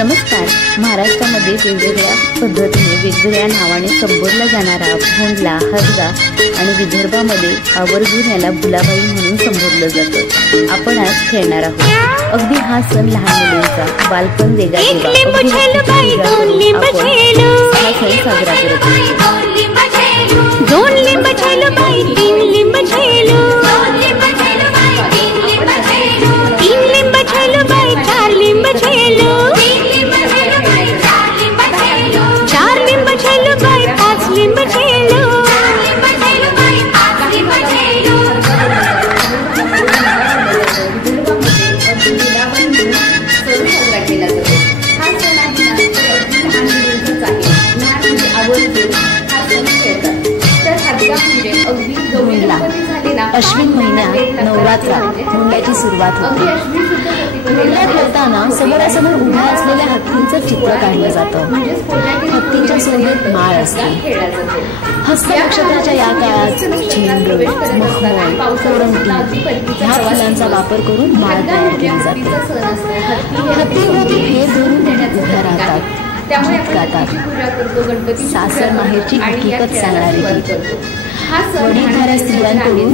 नमस्कार. महाराष्ट्रामध्ये वेगवेगळ्या पद्धतीने वेगवेगळ्या नावाने संबोधला जाणारा भोंडला, हरगा आणि विदर्भामध्ये आवर्जून याला भुलाबाई म्हणून संबोधलं जातं. आपण आज खेळणार आहोत. अगदी हा सण लहान मुलींचा बालपण देगा देवा हा सण साजरा करत असतो. दोन लिंब छेलो बाई, तीन लिंब छेलो, तीन लिंब छेलो बाई, चार लिंब छेलो, चार लिंब छेलो बाई, पाच लिंब छेलो. अश्विन महिन्यात नवरात्रात भोंडल्याची सुरुवात होते. भोंडला खेळताना समोरासमोर उभ्या असलेल्या हत्तींचं चित्र काढलं जातं. हत्तीच्या सोबत माळ असते. हस्त नक्षत्राच्या या काळात झेंडू, मखमल, कोरंटी ह्या फुलांचा वापर करून माळ तयार केली जाते. हत्तीभोवती फेर धरून उभ्या राहतात, गीत गातात. सासर माहेरची हकीकत सांगणारे गीत. वडीलधाऱ्या स्त्रियांकडून